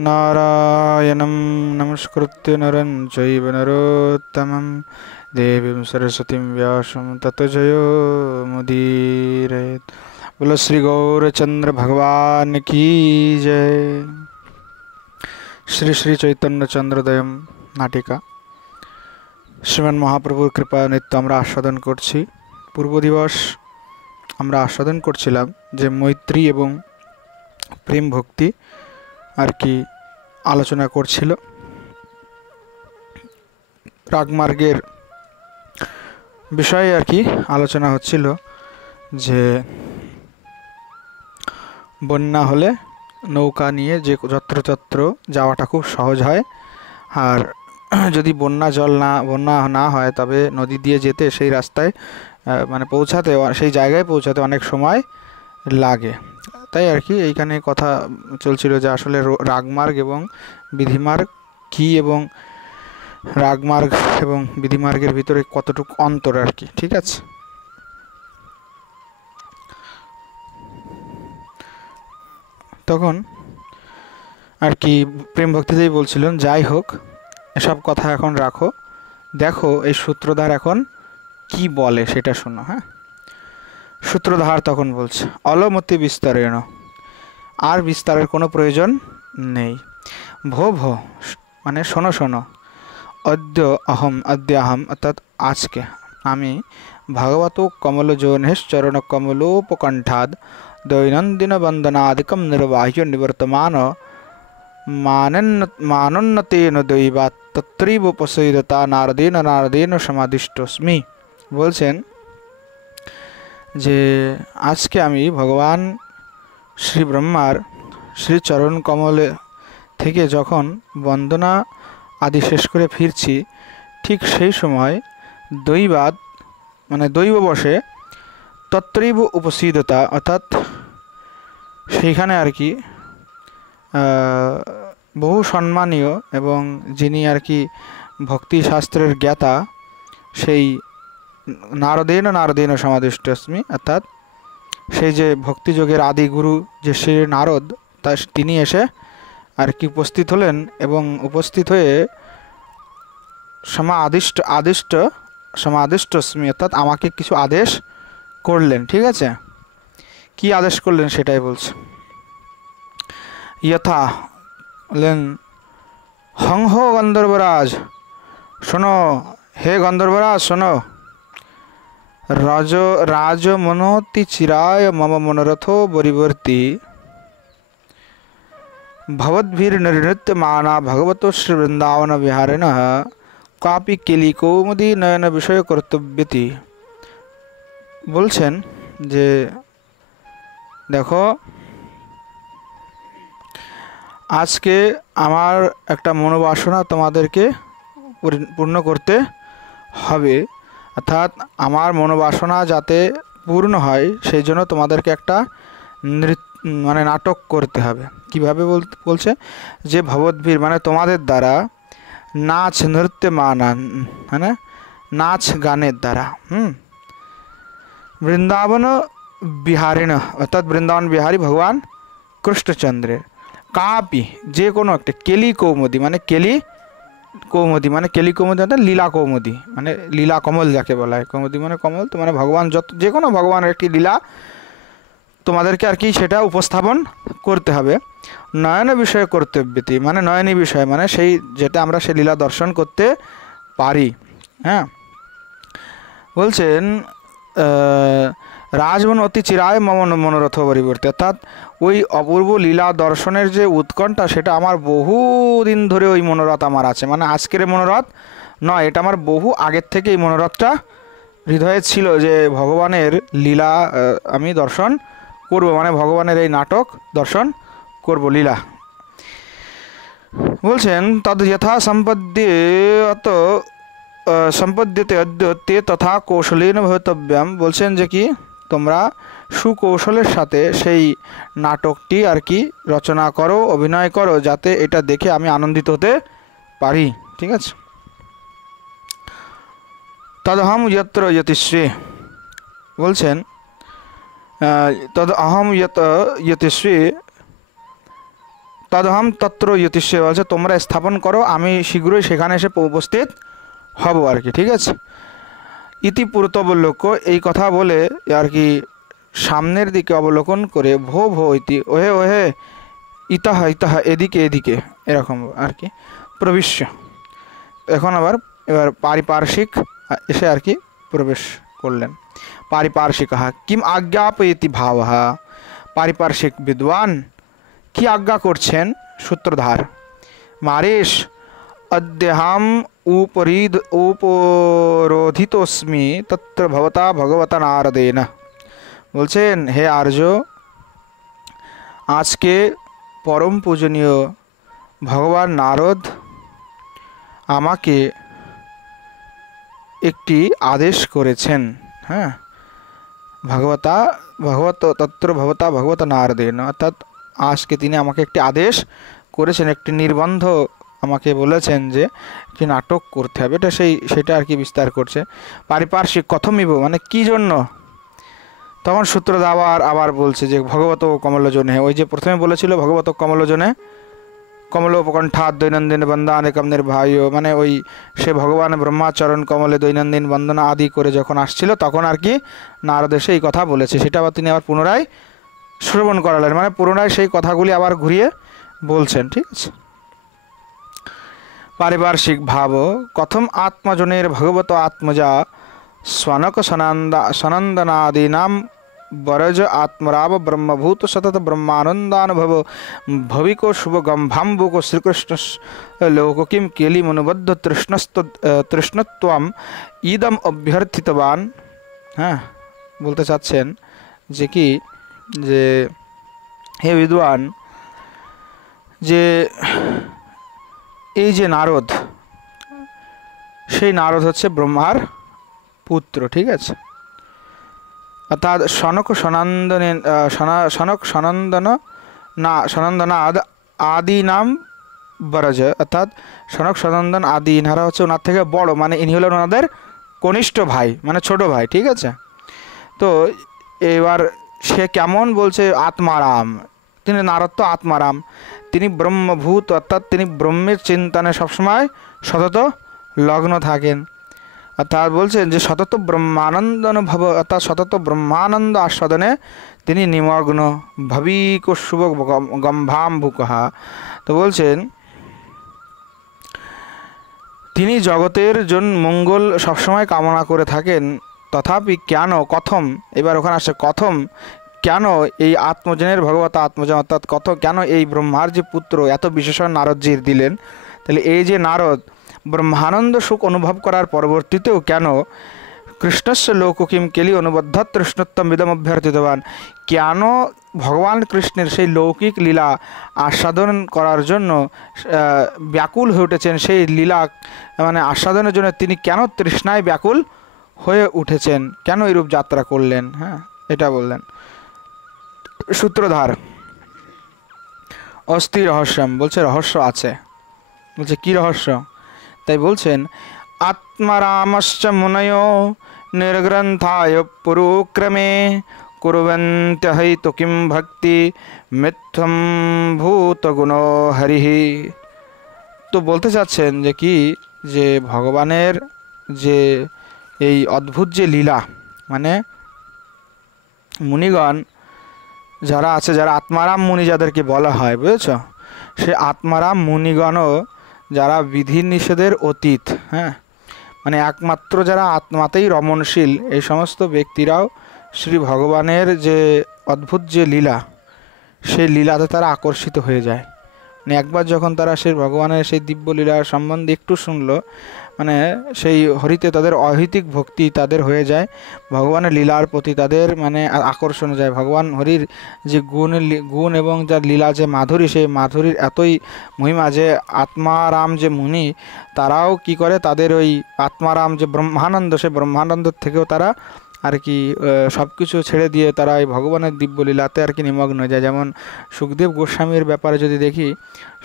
नारायणं नमस्कृत्य नरं चैव नरोत्तमं देवीं सरस्वतीं व्यासं ततो जयो मुदीरयेत्। बोलो श्री गौरचंद्र भगवान की जय। श्री श्री चैतन्य चंद्रोदयम नाटिका श्रीमान महाप्रभुर कृपा नित्य আমরা আস্বাদন করছি। পূর্ব দিবস আমরা আস্বাদন করছিলাম যে মৈত্রী এবং প্রেম ভক্তি আর কি আলোচনা করছিল। রাগমার্গের বিষয়ে আর কি আলোচনা হচ্ছিল যে বন্যা হলে নৌকা নিয়ে যে যত্রতত্র যাওয়াটা খুব সহজ হয়, আর যদি বন্যা না হয় তবে নদী দিয়ে যেতে সেই রাস্তায় মানে পৌঁছাতে সেই জায়গায় পৌঁছাতে অনেক সময় লাগে। তাই আর কি এইখানে কথা চলছিল যে আসলে রাগমার্গ এবং বিধিমার্গ কি এবং রাগমার্গ এবং বিধিমার্গের ভিতরে কতটুকু অন্তর আর কি। ঠিক আছে, তখন আর কি প্রেম ভক্তিতেই বলছিলেন যাই হোক এসব কথা এখন রাখো, দেখো এই সূত্রধার এখন কি বলে সেটা শোনো। হ্যাঁ, সূত্রধার তখন বলছে অলমতি বিস্তারেণ, আর বিস্তারের কোনো প্রয়োজন নেই। ভো ভো মানে শোনো শোনো, অদ্য আহম অর্থাৎ আজকে আমি ভগবত কমলযোনেশ চরণ কমলোপকণ্ঠাদ দৈনন্দিন বন্দনাদিকম নির্বাহ্য নিবর্তমান মানোন্নতেন দৈবাত তত্রৈব উপসেদতা নারদেন সমাদিষ্টস্মি। বলছেন যে আজকে আমি ভগবান শ্রী ব্রহ্মার শ্রী চরণ কমলে থেকে যখন বন্দনা আদি শেষ করে ফিরছি, ঠিক সেই সময় দৈবাত মানে দৈববশে তত্রৈব উপসিদতা অর্থাৎ সেইখানে আর কি বহু সম্মানীয় এবং যিনি আর কি ভক্তি শাস্ত্রের জ্ঞাতা সেই নারদেন সমাদিষ্টস্মি, অর্থাৎ সেই যে ভক্তিযোগের আদি গুরু যে শ্রী নারদ তিনি এসে আর কি উপস্থিত হলেন এবং উপস্থিত হয়ে সমাদিষ্টস্মি অর্থাৎ আমাকে কিছু আদেশ করলেন। ঠিক আছে, কি আদেশ করলেন সেটাই বলছে। যথা বললেন হংহ গন্ধর্বরাজ শোনো, হে গন্ধর্বরাজ শোনো, রাজ মনোতি চিরায় মম মনোরথ বরিবর্তী ভবদ্ভির নৃত্যমানা ভগবত শ্রী বৃন্দাবন বিহারিণ কাপি কেলি কৌমুদী নয়ন বিষয় কর্তব্যতি। বলছেন যে দেখো আজকে আমার একটা মনোবাসনা তোমাদেরকে পূর্ণ করতে হবে, অর্থাৎ আমার মনোবাসনা যাতে পূর্ণ হয় সেই জন্য তোমাদেরকে একটা মানে নাটক করতে হবে। কিভাবে বলছে যে ভবদ্ভীর মানে তোমাদের দ্বারা নাচ নৃত্য মানান মানে নাচ গানের দ্বারা বৃন্দাবন বিহারিণ অর্থাৎ বৃন্দাবন বিহারী ভগবান কৃষ্ণচন্দ্রের কাপি যে কোনো একটা কেলি কৌমুদী মানে কেলি কৌমুদী অর্থাৎ লীলা কৌমুদী মানে লীলা কমল যাকে বলা হয়, কৌমুদী মানে কমল, তো মানে ভগবান যে কোনো ভগবানের একটি লীলা তোমাদেরকে আর কি সেটা উপস্থাপন করতে হবে। নয়ন বিষয় কর্তব্যতি মানে নয়নী বিষয় মানে সেই যেটা আমরা সেই লীলা দর্শন করতে পারি। হ্যাঁ, বলছেন রাজবন অতি চিরায় মম মনোরথ পরিবর্তে, অর্থাৎ ওই অপূর্ব লীলা দর্শনের যে উৎকণ্ঠা সেটা আমার বহু দিন ধরে ওই মনোরথ আমার আছে, মানে আজকের মনোরথ নয়, এটা আমার বহু আগের থেকে এই মনোরথটা হৃদয়ে ছিল যে ভগবানের লীলা আমি দর্শন করব, মানে ভগবানের এই নাটক দর্শন করব লীলা। বলছেন তদ যথা সম্পদ্যতে অদ্যতে তথা কৌশলেন ভবিতব্যম। বলছেন যে কি তোমরা সুকৌশলের সাথে সেই নাটকটি আর কি রচনা করো, অভিনয় করো, যাতে এটা দেখে আমি আনন্দিত হতে পারি। ঠিক আছে, তদহম যত্র যতিশ্রী বলছেন তদ অহম যতিশ্রী তদহম তত্র ইয়তিষ্য বলছে তোমরা স্থাপন করো, আমি শীঘ্রই সেখানে এসে উপস্থিত হব আর কি, ঠিক আছে। ইতি পুরতবলোক, এই কথা বলে আর কি সামনের দিকে অবলোকন করে ভো ভো ইতি, ওহে ওহে, ইতাহা ইতাহা, এদিকে এদিকে, এরকম আর কি, প্রবিশ্য। এখন এবার পারিপার্শ্বিক এসে আর কি প্রবেশ করলেন। পারিপার্শ্বিক কিম আজ্ঞাপয়তি ভাব, পারিপার্শ্বিক বিদ্বান কি আজ্ঞা করছেন সূত্রধার। মারেশ অদ্যাহাম উপরোধিতোস্মি তত্র ভবতা ভগবতা নারদেন, বলছেন হে আর্য, আজকে পরম পূজনীয় ভগবান নারদ আমাকে একটি আদেশ করেছেন। হ্যাঁ, ভগবত তত্র ভবতা ভগবত নারদেন, অর্থাৎ আজকে তিনি আমাকে একটি আদেশ করেছেন, একটি নির্বন্ধ আমাকে বলেছেন যে একটি নাটক করতে হবে। সেটা আর কি বিস্তার করছে। পারিপার্শ্বিক কথমিব, মানে কি জন্য। তখন সূত্রধার আবার বলছে যে ভগবত কমলজনে, ওই যে প্রথমে বলেছিল ভগবত কমলজনে কমলোপকণ্ঠাৎ দৈনন্দিন বন্দানেকম নির্বাহ্য, মানে ওই সে ভগবান ব্রহ্মাচরণ কমলে দৈনন্দিন বন্দনা আদি করে যখন আসছিল তখন আর কি নারদ এসে এই কথা বলেছে, সেটা আবার তিনি আবার পুনরায় শ্রবণ করালেন, মানে পুনরায় সেই কথাগুলি আবার ঘুরিয়ে বলছেন, ঠিক আছে। পারিপার্শ্বিক ভাব কথম আত্মজনের ভগবত আত্মজা স্বনক সনন্দনাদীনাম বরজ আত্মরাব ব্রহ্মভূত সতত ব্রহ্মানন্দাनुभव ভবিको শুভ গম্ভাম্বুক শ্রীকৃষ্ণ লোক কিম কেলি মনোবদ্ধ তৃষ্ণত্বম ইদম অভ্যর্থিতবান। হ্যাঁ, বলতে চাচ্ছেন যে কি, যে হে বিদ্বান, যে এই যে নারদ, সেই নারদ হচ্ছে ব্রহ্মার পুত্র, ঠিক আছে। অর্থাৎ সনক সনন্দনাদ আদি নাম বরজ, অর্থাৎ সনক সনন্দন আদি ইনারা হচ্ছে ওনার থেকে বড়, মানে ইনি হলেন ওনাদের কনিষ্ঠ ভাই, মানে ছোট ভাই, ঠিক আছে। তো এবার সে কেমন বলছে, আত্মারাম, তিনি নারদ তো আত্মারাম, তিনি ব্রহ্মভূত, অর্থাৎ তিনি ব্রহ্মের চিন্তনে সবসময় সতত লগ্ন থাকেন। অর্থাৎ বলছেন যে সতত ব্রহ্মানন্দ অনুভব, অর্থাৎ সতত ব্রহ্মানন্দ আস্বাদনে তিনি নিমগ্ন, ভবিক শুভ গম্ভাম্বুকহা। তো বলছেন তিনি জগতের মঙ্গল সবসময় কামনা করে থাকেন, তথাপি কেন কথম, এবার ওখানে আসছে কথম, কেন এই আত্মজনের ভগবত আত্মজন, অর্থাৎ কেন এই ব্রহ্মার যে পুত্র এত বিশেষণ নারদজির দিলেন। তাহলে এই যে নারদ ব্রহ্মানন্দ সুখ অনুভব করার পরবর্তীতেও কেন কৃষ্ণস্য লোককিম কেলি অনুবদ্ধ তৃষ্ণোত্তম বিদম অভ্যর্থিতবান, কেন ভগবান কৃষ্ণের সেই লৌকিক লীলা আস্বাদন করার জন্য ব্যাকুল হয়ে উঠেছেন, সেই লীলা মানে আস্বাদনের জন্য তিনি কেন তৃষ্ণায় ব্যাকুল হয়ে উঠেছেন, কেন এরূপ যাত্রা করলেন। হ্যাঁ, এটা বললেন সূত্রধার। অস্থি রহস্যম, বলছে রহস্য আছে, বলছে কি রহস্য, তাই বলছেন আত্মারামশ্চ মুনয় নির্গ্রন্থায় পুরুক্রমে কুর্বন্ত্য হইতু কিম ভক্তি মিথ্যম ভূত গুণ হরিঃ। তো বলতে চাচ্ছেন যে কি, যে ভগবানের যে এই অদ্ভুত যে লীলা, মানে মুনিগণ যারা আছে, যারা আত্মারাম মুনি যাদেরকে বলা হয়, বুঝেছ, সে আত্মারাম মুনিগণও যারা বিধি নিষেধের অতীত, হ্যাঁ, মানে একমাত্র যারা আত্মাতেই রমণশীল, এই সমস্ত ব্যক্তিরাও শ্রী ভগবানের যে অদ্ভুত যে লীলা, সেই লীলাতে তারা আকর্ষিত হয়ে যায়। মানে একবার যখন তারা সেই ভগবানের সেই দিব্য লীলার সম্বন্ধে একটু শুনলো, মানে সেই হরিতে তাদের অহৈতিক ভক্তি তাদের হয়ে যায়, ভগবানের লীলার প্রতি তাদের মানে আকর্ষণ যায়। ভগবান হরির যে গুণ এবং যার লীলা যে মাধুরী, সেই মাধুরীর এতই মহিমা যে আত্মারাম যে মুনি, তারাও কি করে, তাদের ওই আত্মারাম যে ব্রহ্মানন্দ, সেই ব্রহ্মানন্দের থেকেও তারা আর কি সব কিছু ছেড়ে দিয়ে তারা এই ভগবানের দিব্য লীলাতে আর কি নিমগ্ন হয়ে যায়। যেমন সুখদেব গোস্বামীর ব্যাপারে যদি দেখি,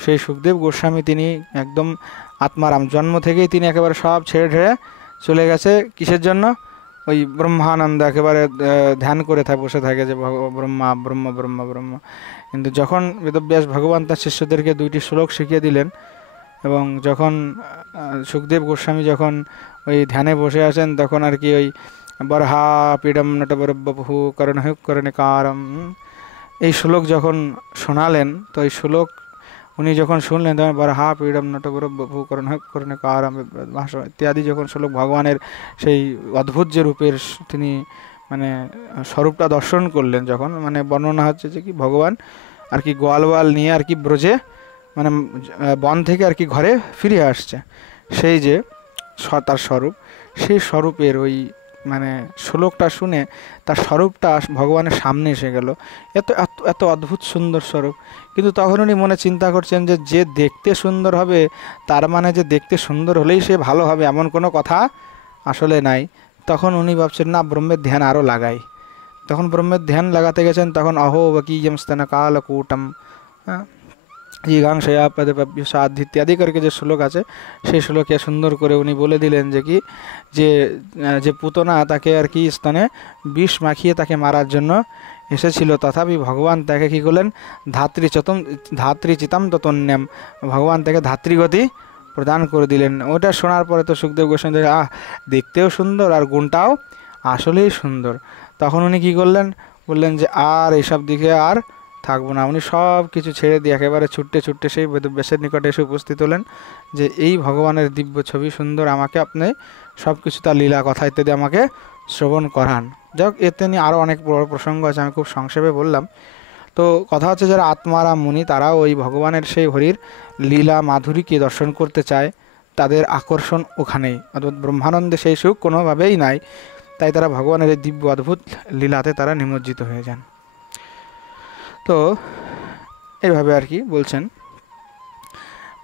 সেই সুখদেব গোস্বামী তিনি একদম আত্মারাম, জন্ম থেকেই তিনি একেবারে সব ছেড়ে ঢেড়ে চলে গেছে, কিসের জন্য, ওই ব্রহ্মানন্দ একেবারে ধ্যান করে বসে থাকে যে ব্রহ্মা ব্রহ্ম ব্রহ্ম ব্রহ্ম। কিন্তু যখন বেদব্যাস ভগবান তার শিষ্যদেরকে 2টি শ্লোক শিখিয়ে দিলেন, এবং যখন সুখদেব গোস্বামী যখন ওই ধ্যানে বসে আছেন, তখন আর কি ওই বরহা পীডম নটবরবভু করণিকারম, এই শ্লোক যখন শোনালেন, তো এই শ্লোক উনি যখন শুনলেন তখন বরহা পীডম নটবরবভু করণিকারম ইত্যাদি যখন শ্লোক ভগবানের সেই অদ্ভুত যে রূপের তিনি মানে স্বরূপটা দর্শন করলেন, যখন মানে বর্ণনা হচ্ছে যে কি ভগবান আর কি গোয়ালওয়াল নিয়ে আর কি ব্রজে মানে বন থেকে আর কি ঘরে ফিরে আসছে, সেই যে তার স্বরূপ, সেই স্বরূপের ওই মানে শ্লোকটা শুনে তার স্বরূপটা ভগবানের সামনে এসে গেল, এত এত এত অদ্ভুত সুন্দর স্বরূপ। কিন্তু তখন উনি মনে চিন্তা করছেন যে যে দেখতে সুন্দর হবে তার মানে যে দেখতে সুন্দর হলেই সে ভালো হবে এমন কোনো কথা আসলে নাই। তখন উনি ভাবছেন না, ব্রহ্মের ধ্যান আরও লাগাই। তখন ব্রহ্মের ধ্যান লাগাতে গেছেন, তখন অহো বকিজম স্তন কালকূটম জিগাংশয়া পদপভ্য সাধ্য ইত্যাদি করকে যে শ্লোক আছে, সেই শ্লোকে সুন্দর করে উনি বলে দিলেন যে কি যে পুতনা তাকে আর কি স্তনে বিষ মাখিয়ে তাকে মারার জন্য এসেছিল, তথাপি ভগবান তাকে কী করলেন, ধাত্রীচিতম ততন্যম, ভগবান তাকে ধাত্রীগতি প্রদান করে দিলেন। ওটা শোনার পরে তো সুখদেব গোস্বামী দেখে দেখতেও সুন্দর আর গুণটাও আসলেই সুন্দর। তখন উনি কী করলেন, বললেন যে আর এইসব দিকে আর থাকবো না। উনি সব কিছু ছেড়ে দিয়ে একেবারে ছুটতে ছুটতে সেই বেদব্যাসের নিকটে এসে উপস্থিত হলেন যে এই ভগবানের দিব্য ছবি সুন্দর, আমাকে আপনি সব কিছু তার লীলা কথা ইত্যাদি আমাকে শ্রবণ করান। যাই হোক, এতে নিয়ে আরও অনেক বড় প্রসঙ্গ আছে, আমি খুব সংক্ষেপে বললাম। তো কথা হচ্ছে যারা আত্মারাম মুনি, তারাও ওই ভগবানের সেই হরির লীলা মাধুরীকে দর্শন করতে চায়, তাদের আকর্ষণ ওখানেই, অর্থাৎ ব্রহ্মানন্দে সেই সুখ কোনোভাবেই নাই, তাই তারা ভগবানের এই দিব্য অদ্ভুত লীলাতে তারা নিমজ্জিত হয়ে যান। তো এইভাবে আর কি বলছেন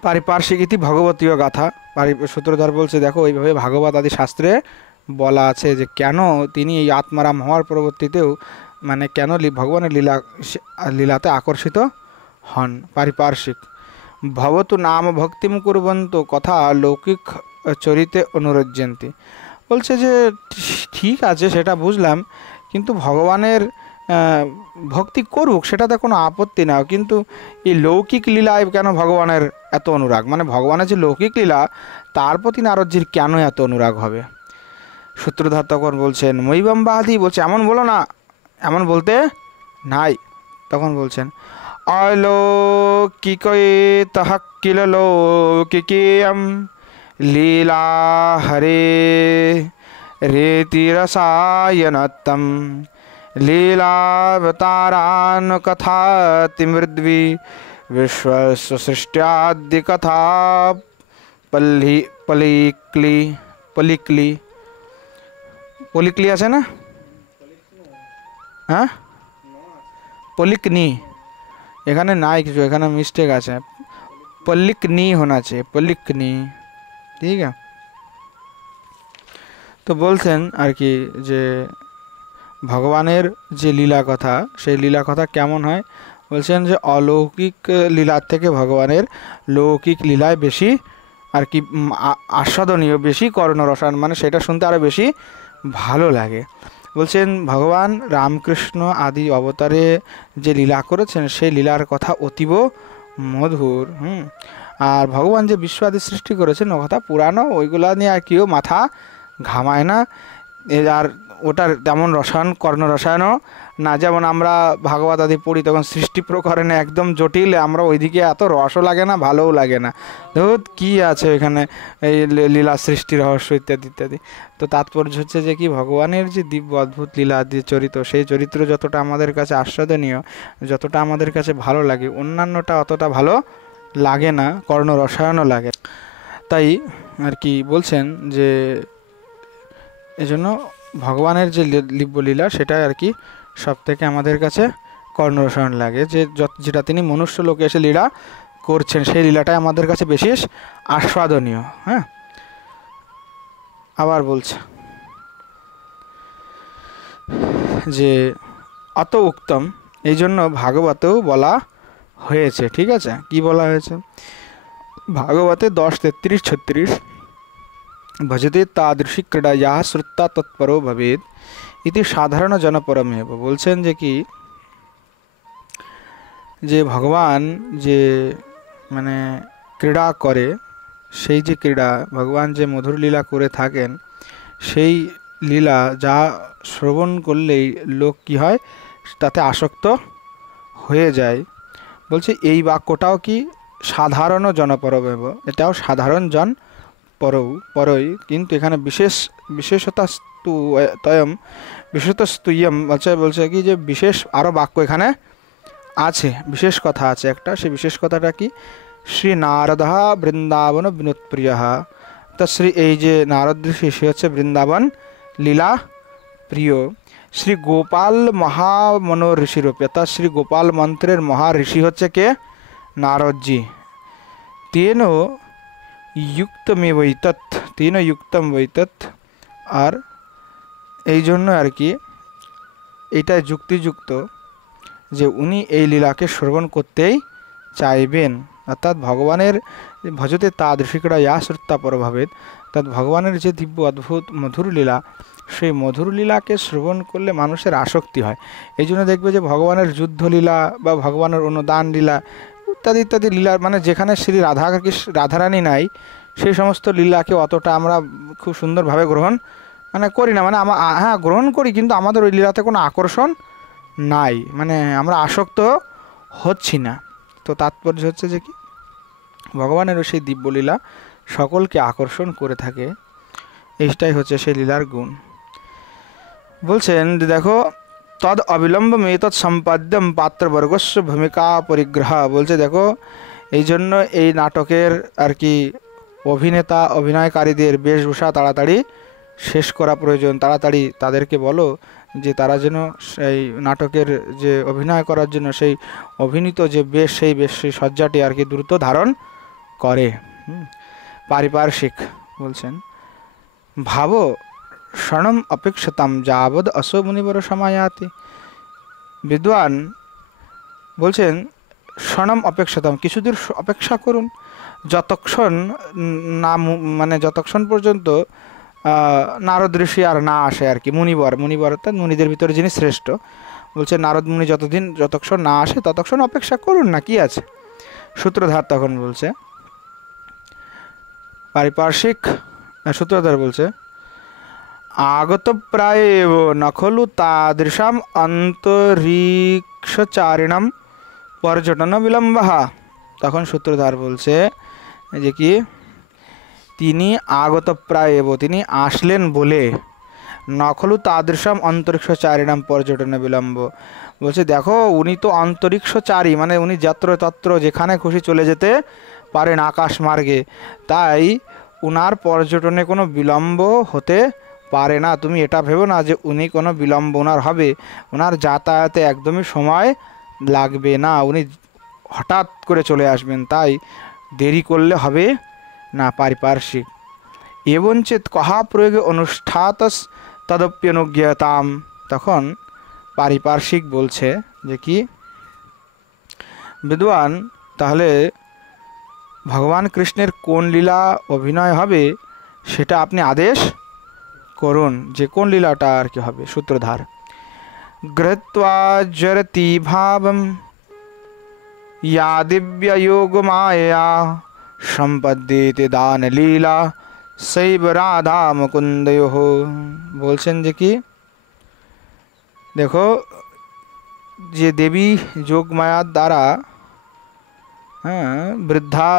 পারিপার্শ্বিক ইতি ভগবতীয় গাথা। সূত্রধর বলছে দেখো এইভাবে ভাগবত আদি শাস্ত্রে বলা আছে যে কেন তিনি এই আত্মারাম হওয়ার পরবর্তীতেও মানে কেন ভগবানের লীলাতে আকর্ষিত হন। পারিপার্শ্বিক ভবতু নাম ভক্তিম কুর্বন্ত কথা লৌকিক চরিতে অনুরজ্জন্তি, বলছে যে ঠিক আছে সেটা বুঝলাম, কিন্তু ভগবানের ভক্তি করুক সেটাতে কোনো আপত্তি না, কিন্তু এই লৌকিক লীলায় কেন ভগবানের এত অনুরাগ, মানে ভগবানের যে লৌকিক লীলা তার প্রতি নারদজির কেন এত অনুরাগ হবে। সূত্রধার তখন বলছেন মৈবম বাদি, বলছে এমন বলো না, এমন বলতে নাই। তখন বলছেন অলৌকিকে তাহা কিল লৌকিকেয়ম লীলা হরে রেতি রসায়নতম লীলাবতারান কথাতিমৃদ্বি বিশ্বসৃষ্ಟ್যাদ্য কথা পলিকলি আছে না, হ্যাঁ পলিকনি, এখানে নাই কিছু, এখানে মিস্টেক আছে, পলিকনি होना चाहिए, পলিকনি, ঠিক আছে। তো বলছেন আর কি যে ভগবানের যে লীলা কথা, সেই লীলা কথা কেমন হয়, বলছেন যে অলৌকিক লীলার থেকে ভগবানের লৌকিক লীলায় বেশি আর কি আস্বাদনীয়, বেশি কর্ণরসায়ন, মানে সেটা শুনতে আরও বেশি ভালো লাগে। বলছেন ভগবান রামকৃষ্ণ আদি অবতারে যে লীলা করেছেন সেই লীলার কথা অতীব মধুর। আর ভগবান যে বিশ্ব আদি সৃষ্টি করেছেন ও কথা পুরানো, ওইগুলা নিয়ে আর কেউ মাথা ঘামায় না। আর ওটার তেমন রসায়ন কর্ণরসায়নও না, যেমন আমরা ভাগবত আদি পড়ি তখন সৃষ্টি প্রকরণে একদম জটিল, আমরা ওইদিকে এত রসও লাগে না, ভালোও লাগে না, ধর কী আছে এখানে এই লীলা সৃষ্টি রহস্য ইত্যাদি ইত্যাদি। তো তাৎপর্য হচ্ছে যে কি ভগবানের যে দিব্য অদ্ভুত লীলা আদি চরিত্র, সেই চরিত্র যতটা আমাদের কাছে আস্বাদনীয়, যতটা আমাদের কাছে ভালো লাগে, অন্যান্যটা অতটা ভালো লাগে না, কর্ণরসায়নও লাগে। তাই আর কি বলছেন যে এজন্য ভগবানের যে দিব্যলীলা সেটাই আর কি সব থেকে আমাদের কাছে কর্ণরসায়ন লাগে, যে যেটা তিনি মনুষ্য লোকে এসে লীলা করছেন সেই লীলাটাই আমাদের কাছে বিশেষ আস্বাদনীয়। হ্যাঁ, আবার বলছে যে অত উক্তম, এই জন্য ভাগবতেও বলা হয়েছে, ঠিক আছে। কি বলা হয়েছে ভাগবতে 10, 33, 36 ভজতে তাদৃশী ক্রীড়া ইয়া শ্রুত্তা তৎপরো ভবেদ ইতি সাধারণ জনপরমেব। বলছেন যে কি, যে ভগবান যে মানে ক্রীড়া করে, সেই যে ক্রীড়া ভগবান যে মধুর লীলা করে থাকেন, সেই লীলা যা শ্রবণ করলেই লোক কি হয়, তাতে আসক্ত হয়ে যায়। বলছে এই বাক্যটাও কি সাধারণ জনপরমেব, এটাও সাধারণ জন পরই, কিন্তু এখানে বিশেষতস্তু তয়ম বিশেষতস্তুয়ম বলছে কি যে বিশেষ আরও বাক্য এখানে আছে, বিশেষ কথা আছে একটা। সেই বিশেষ কথাটা কি, শ্রী নারদ বৃন্দাবন বিনোদপ্রিয়। তা শ্রী এই যে নারদ ঋষি, সে হচ্ছে বৃন্দাবন লীলা প্রিয়। শ্রী গোপাল মহামনো ঋষিরূপে, তা শ্রী গোপাল মন্ত্রের মহা ঋষি হচ্ছে কে, নারদজি। তেন যুক্তম বৈতৎ, আর এই জন্য আর কি এটা যুক্তিযুক্ত যে উনি এই লীলাকে শ্রবণ করতেই চাইবেন। অর্থাৎ ভগবানের ভজতে তাদৃশিকরা ইয়া শ্রুত্তা পরভাবেদ, অর্থাৎ ভগবানের যে দিব্য অদ্ভুত মধুর লীলা, সেই মধুর লীলাকে শ্রবণ করলে মানুষের আসক্তি হয়। এই জন্য দেখবে যে ভগবানের যুদ্ধলীলা বা ভগবানের অনুদান লীলা ইত্যাদি ইত্যাদি লীলা, মানে যেখানে শ্রী রাধারানী নাই, সেই সমস্ত লীলাকে অতটা আমরা খুব সুন্দরভাবে গ্রহণ করি না। হ্যাঁ গ্রহণ করি, কিন্তু আমাদের ওই লীলাতে কোনো আকর্ষণ নাই, আমরা আসক্ত হচ্ছি না। তো তাৎপর্য হচ্ছে যে কি, ভগবানেরও সেই দিব্যলীলা সকলকে আকর্ষণ করে থাকে, এইটাই হচ্ছে সেই লীলার গুণ। বলছেন দেখো, তদ অবিলম্ব মেতৎ সম্পাদ্যম পাত্রবর্গস্য ভূমিকা পরিগ্রহ। বলছে দেখো, এই জন্য এই নাটকের আর কি অভিনেতা অভিনয়কারীদের বেশভূষা তাড়াতাড়ি শেষ করা প্রয়োজন। তাড়াতাড়ি তাদেরকে বলো যে তারা যেন সেই নাটকের যে অভিনয় করার জন্য সেই অভিনীত যে বেশ, সেই সজ্জাটি আর কি দ্রুত ধারণ করে। পারিপার্শ্বিক বলছেন, ভাবো ক্ষণম অপেক্ষতাম যাবদ অসো মুনিবর সমায়াতি। বিদ্বান বলছেন ক্ষণম অপেক্ষতাম, কিছুদূর অপেক্ষা করুন, যতক্ষণ না যতক্ষণ পর্যন্ত নারদ ঋষি আর না আসে আর কি। মুনিবর অর্থাৎ মুনিদের ভিতরে যিনি শ্রেষ্ঠ, বলছে নারদ মুনি যতক্ষণ না আসে ততক্ষণ অপেক্ষা করুন না, কি আছে। সূত্রধার তখন বলছে, পারিপার্শ্বিক সূত্রধার বলছে, আগত প্রায় ন খলু তাদৃশাম অন্তরিক্ষচারিণাম পর্যটন বিলম্ব। তখন সূত্রধার বলছে যে কি, তিনি আগত প্রায়, তিনি আসলেন বলে, নখলু তাদৃশাম অন্তরিক্ষচারিণাম পর্যটন বিলম্ব। বলছে দেখো, উনি তো অন্তরিক্ষচারী, উনি যত্র তত্র যেখানে খুশি চলে যেতে পারেন আকাশ মার্গে, তাই উনার পর্যটনে কোনো বিলম্ব হতে পারে না। তুমি এটা ভেবো না যে উনি কোনো বিলম্ব ওনার হবে, ওনার যাতায়াতে একদমই সময় লাগবে না, উনি হঠাৎ করে চলে আসবেন, তাই দেরি করলে হবে না। পারিপার্শ্বিক এবঞ্চেত কহা প্রয়োগে অনুষ্ঠাতস তদপ্যনুজ্ঞতাম। তখন পারিপার্শ্বিক বলছে যে কি, বিদ্বান তাহলে ভগবান কৃষ্ণের কোন লীলা অভিনয় হবে সেটা আপনি আদেশ করুন, যে কোন লীলাটা আর কি হবে। সূত্রধার, গৃহীত্বা জরতি ভাবম ইয়া দিব্য যোগ মায়া সম্পদ্যেতে দান লীলা শৈব রাধা মুকুন্দয়োঃ। বলছেন যে কি, দেখো যে দেবী যোগমায়ার দ্বারা বৃদ্ধা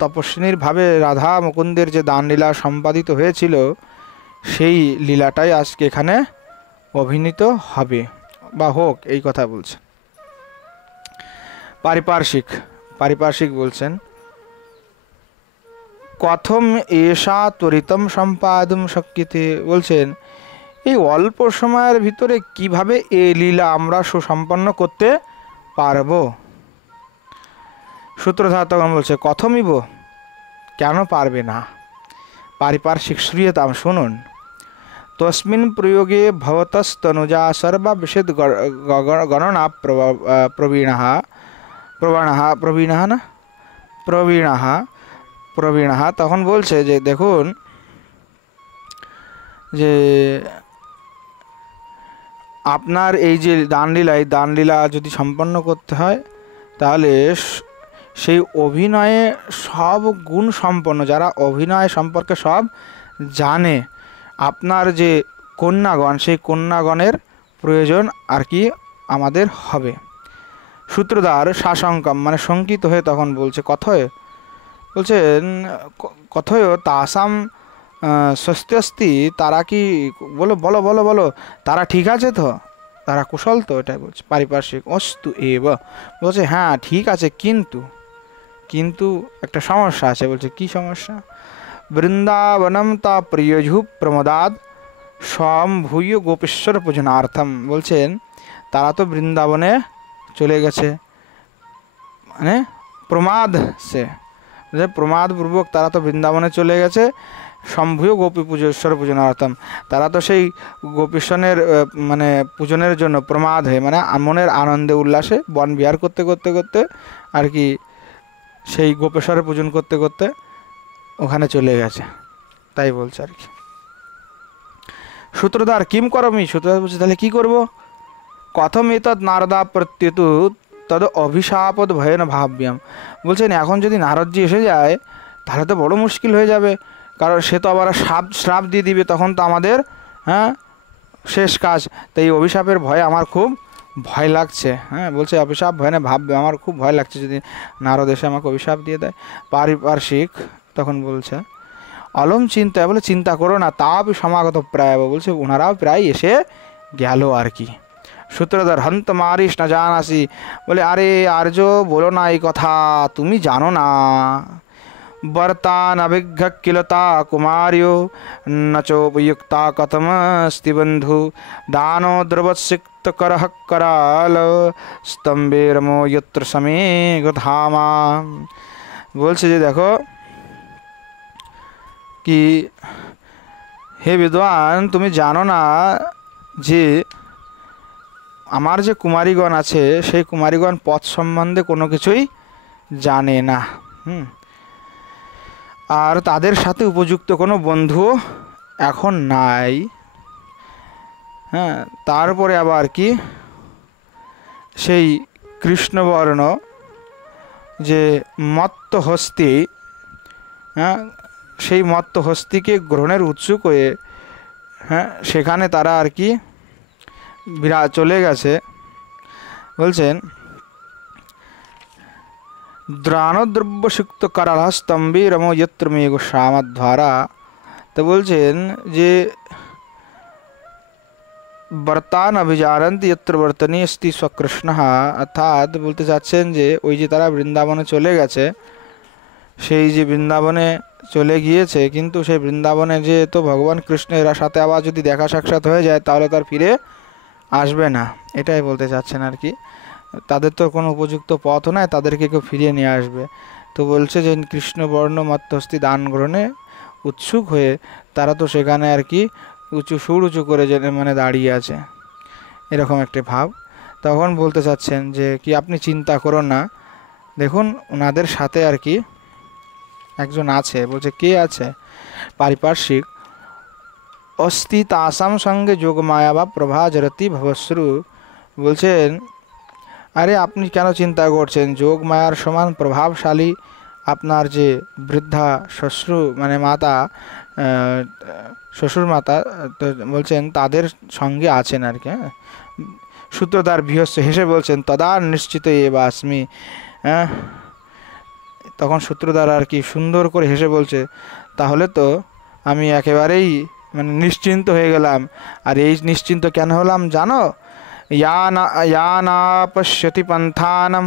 তপস্বিনীর ভাবে রাধা মুকুন্দের যে দানলীলা সম্পাদিত হয়েছিল, সেই লীলাটাই আজকে এখানে অভিনীত হবে বা হোক, এই কথা বলছে। পারিপার্শ্বিক বলছেন, কথম এষা ত্বরিতম সম্পাদন শক্যতে। বলছেন এই অল্প সময়ের ভিতরে কিভাবে এই লীলা আমরা সুসম্পন্ন করতে পারবো। সূত্রধার তখন বলছে, কথমিব, কেন পারবে না। পারিপার্শ্বিক শ্রীয়তাম, শুনুন। তস্মিন প্রয়োগে ভবতস্তনুজা সর্বা বিশেদ গণনা প্রবীণা। তখন বলছে যে দেখুন, যে আপনার এই যে দানলীলা, এই দানলীলা যদি সম্পন্ন করতে হয় তাহলে সেই অভিনয়ে সব গুণ সম্পন্ন, যারা অভিনয় সম্পর্কে সব জানে, আপনার যে কন্যাগণ, সেই কন্যাগণের প্রয়োজন আর কি আমাদের হবে। সূত্রধার সাশঙ্কম মানে শঙ্কিত হয়ে তখন বলছে, কথয় বলছেন কথয় তাসাম স্বস্তি, তারা কি বলো বলো বলো বলো তারা ঠিক আছে তো, তারা কুশল তো, এটাই বলছে। পারিপার্শ্বিক অস্তু এব বলছে হ্যাঁ ঠিক আছে, কিন্তু কিন্তু একটা সমস্যা আছে। বলছে কি সমস্যা? বৃন্দাবনম তা প্রিয়জু প্রমোদাদ সম্ভূয় গোপেশ্বর পূজনার্থম। বলছেন তারা তো বৃন্দাবনে চলে গেছে, মানে প্রমাদ সে, প্রমাদপূর্বক তারা তো বৃন্দাবনে চলে গেছে। সম্ভূয় গোপী পূজেশ্বর পূজনার্থম, তারা তো সেই গোপীশ্বরের মানে পূজনের জন্য প্রমাদ হয়ে, মানে মনের আনন্দে উল্লাসে বন বিহার করতে করতে করতে আর কি সেই গোপেশ্বরের পূজন করতে করতে ওখানে চলে গেছে, তাই বলছে আর কি। সূত্রধার কিম করমি, সূত্রধার বলছে তাহলে কী করবো? কথম এতদ নারদা প্রত্যুত তদ অভিশাপদ ভয়েন ভাব্যম। বলছেন এখন যদি নারদজি এসে যায় তাহলে তো বড় মুশকিল হয়ে যাবে, কারণ সে তো আবার শ্রাপ দিয়ে দিবে, তখন তো আমাদের শেষ কাজ। তো এই অভিশাপের ভয়ে আমার খুব ভয় লাগছে। বলছে অভিশাপ ভয় না ভাববে, আমার খুব ভয় লাগছে যদি নারদ এসে আমাকে অভিশাপ দিয়ে দেয়। পারিপার্শ্বিক তখন বলছে অলম চিন্তা, বলে চিন্তা করো না, তাপি সমাগত প্রায়, বলছে ওনারাও প্রায় এসে গেল আর কি। সূত্রধর হন্ত মারিস না জানাসি, বলে আরে আর্য বলো না এই কথা, তুমি জানো না। বর্তান অভিজ্ঞ কিলতা কুমার্য নচোপযুক্তা কথমস্তি বন্ধু দানো দ্রবৎসিক্ত করহ कराल স্তম্ভেরমো যত্র সমে গধামা। বলছে যে দেখো কি হে বিদ্বান, তুমি জানো না যে আমার যে কুমারীগণ আছে সেই কুমারীগণ পথ সম্বন্ধে কোনো কিছুই জানে না, আর তাদের সাথে উপযুক্ত কোনো বন্ধু এখন নাই। তারপরে আবার কি সেই কৃষ্ণবর্ণ যে মত্ত হস্তি, সেই মত্ত হস্তিকে গ্রহণের উৎসুক হয়ে সেখানে তারা আর কি চলে গেছে। বলছেন দ্রাণদ্রব্যসুক্ত কারালস্তম্ভে রমো যত্র মেঘ শ্যামধ্বারা। তো বলছেন যে বর্তান অভিজানন্ত যত্র বর্তনী অস্তি স্বকৃষ্ণ, অর্থাৎ বলতে চাচ্ছেন যে ওই যে তারা বৃন্দাবনে চলে গেছে, সেই যে বৃন্দাবনে চলে গিয়েছে, কিন্তু সেই বৃন্দাবনে যে তো ভগবান কৃষ্ণের সাথে আবার যদি দেখা সাক্ষাৎ হয়ে যায় তাহলে তার ফিরে আসবে না, এটাই বলতে চাচ্ছেন আর কি। তাদের তো কোনো উপযুক্ত পথও নাই, তাদেরকে কেউ ফিরিয়ে নিয়ে আসবে। তো বলছে যে কৃষ্ণবর্ণ মত্তস্তি দান গ্রহণে উৎসুক হয়ে তারা তো সেখানে আর কি সুর উঁচু করে মানে দাঁড়িয়ে আছে, এরকম একটা ভাব। তখন বলতে চাচ্ছেন যে কি আপনি চিন্তা করুন না, দেখুন ওনাদের সাথে আর কি একজন আছে। বলছে কে আছে? পারিপার্শ্বিক অস্তি তাসাম সঙ্গে যোগমায়া বা প্রভা জরতি ভবশ্রু। বলছেন আরে আপনি কেন চিন্তা করছেন, যোগমায়ার সমান প্রভাবশালী আপনার যে বৃদ্ধা শ্বশুর মানে মাতা, শ্বশুর মাতা, তো বলছেন তাদের সঙ্গে আছেন আর কি। সূত্রধার বৃহস্য হেসে বলছেন তদা নিশ্চিত এবা আস্মি। তখন সূত্রধার আর কি সুন্দর করে হেসে বলছে তাহলে তো আমি একেবারেই মানে নিশ্চিন্ত হয়ে গেলাম। আর এই নিশ্চিন্ত কেন হলাম জানো? या न पश्यति पन्थानं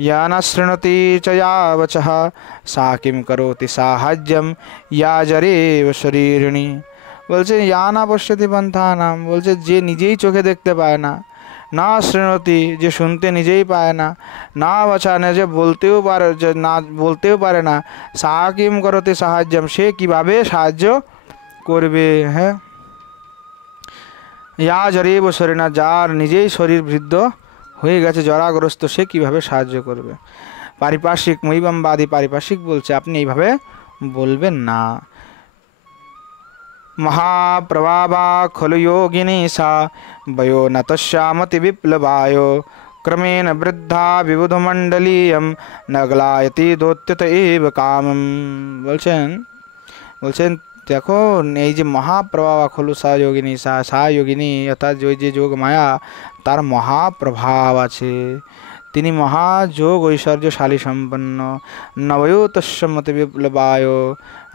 या न शृणोति च या वचः सा किं करोति साहाज्यं या जरेव शरीरिणी। বলছে या न पश्यति पन्थानाम, বলছে যে নিজেই চোখে দেখতে পায় না, না শৃণোতি যে শুনতে নিজেই পায় না, না বচা না যে বলতেও পারে, যে না বলতেও পারে না, সা কিম করোতি সাহায্যম, সে কিভাবে সাহায্য করবে। ইয়া জরেব শরীনা, যার নিজেই শরীর বৃদ্ধ হয়ে গেছে জরাগ্রস্ত, সে কিভাবে সাহায্য করবে। পারিপার্শ্বিক মহিবম্বাদী, পারিপার্শ্বিক বলছে আপনি এইভাবে বলবেন না। महाप्रभावा खलु योगिनी सा वयो न तस्यामति विप्लवायो क्रमेण वृद्धा विबुधमण्डलीयं नगलायति दोत्यत एव कामम। বলছেন দেখো এই যে মহাপ্রভাবা খলু সা যোগিনী সা যোগিনী অর্থাৎ যে যোগ মায়া তার মহাপ্রভাব আছে, তিনি মহাযোগ ঐশ্বর্যশালী সম্পন্ন। নবয়ো তস্যমতি বিপ্লবায়,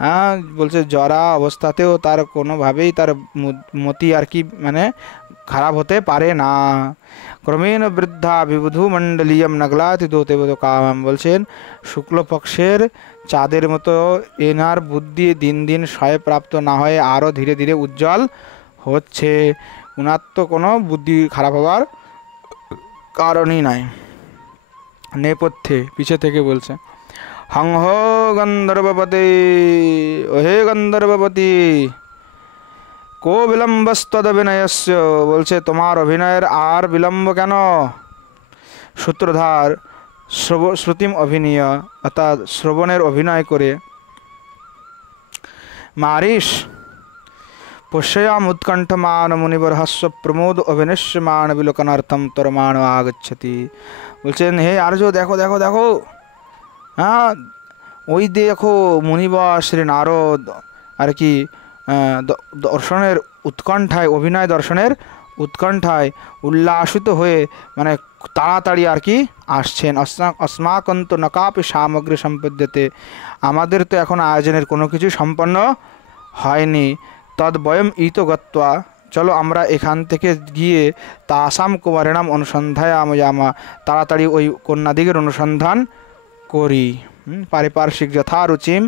হ্যাঁ বলছে জরা অবস্থাতেও তার কোনোভাবেই তার মতি আর কি মানে খারাপ হতে পারে না। ক্রমেণ বৃদ্ধা বিবুধু মণ্ডলীয়ম নগলাতি দোতে কাম, বলছেন শুক্লপক্ষের চাঁদের মতো এনার বুদ্ধি দিন দিন ক্ষয়প্রাপ্ত না হয়ে আরও ধীরে ধীরে উজ্জ্বল হচ্ছে। উনার তো কোনো বুদ্ধি খারাপ হওয়ার কারণই নাই। নেপথ্যে পিছে থেকে বলছে হংহ গন্ধর্বপতি, ওহে গন্ধর্বপতি কো বিলম্বস্তদভিনয়স্য, বলছে তোমার অভিনয়ের আর বিলম্ব কেন। সূত্রধার শ্রুতিম অভিনয় অর্থাৎ শ্রবণের অভিনয় করে মারিস পশ্যয়াম উৎকণ্ঠমান মুনিবরহস্য প্রমোদ অভিনশ্যমান বিলোকনার্থম তরমাণ আগচ্ছতি। বলছেন হে আর্য দেখো দেখো দেখো, হ্যাঁ ওই দেখো মুনিবর শ্রী নারদ আর কি দর্শনের উৎকণ্ঠায়, অভিনয় দর্শনের উৎকণ্ঠায় উল্লাসিত হয়ে মানে তাড়াতাড়ি আর কি আসছেন। অস্মাকন্ত নকাপি সামগ্রী সম্পদ্যতে, আমাদের তো এখন আয়োজনের কোনো কিছু সম্পন্ন হয়নি। তদ্বয়ম ইতো গত্বা, চলো আমরা এখান থেকে গিয়ে তাসাম কুমারিণাম অনুসন্ধায়াময়ামা, তাড়াতাড়ি ওই কন্যাদিগের অনুসন্ধান করি। পারিপার্শ্বিক যথারুচিম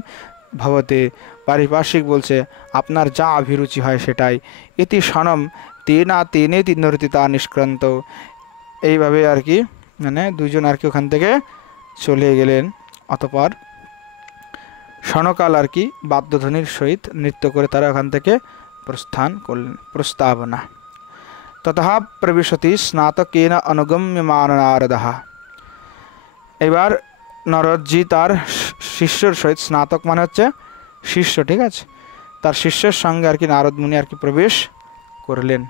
ভবতে, পারিপার্শ্বিক বলছে আপনার যা অভিরুচি হয় সেটাই। ইতি সনম তেনা তেনে তিনরতিতা নিষ্ক্রান্ত, এইভাবে আর কি মানে দুইজন আর কি ওখান থেকে চলে গেলেন। অতঃপর ক্ষণকাল আর কি বাদ্যধ্বনির সহিত নৃত্য করে তারা ওখান থেকে প্রস্থান করলেন। প্রস্তাবনা ততঃ প্রবিশতি স্নাতকেন অনুগম্যমান নারদঃ, এবার নারদজি তার শিষ্যর সহিত, স্নাতক মানে হচ্ছে শিষ্য, ঠিক আছে, তার শিষ্যের সঙ্গে আর কি নারদ মুনি আর কি প্রবেশ করলেন।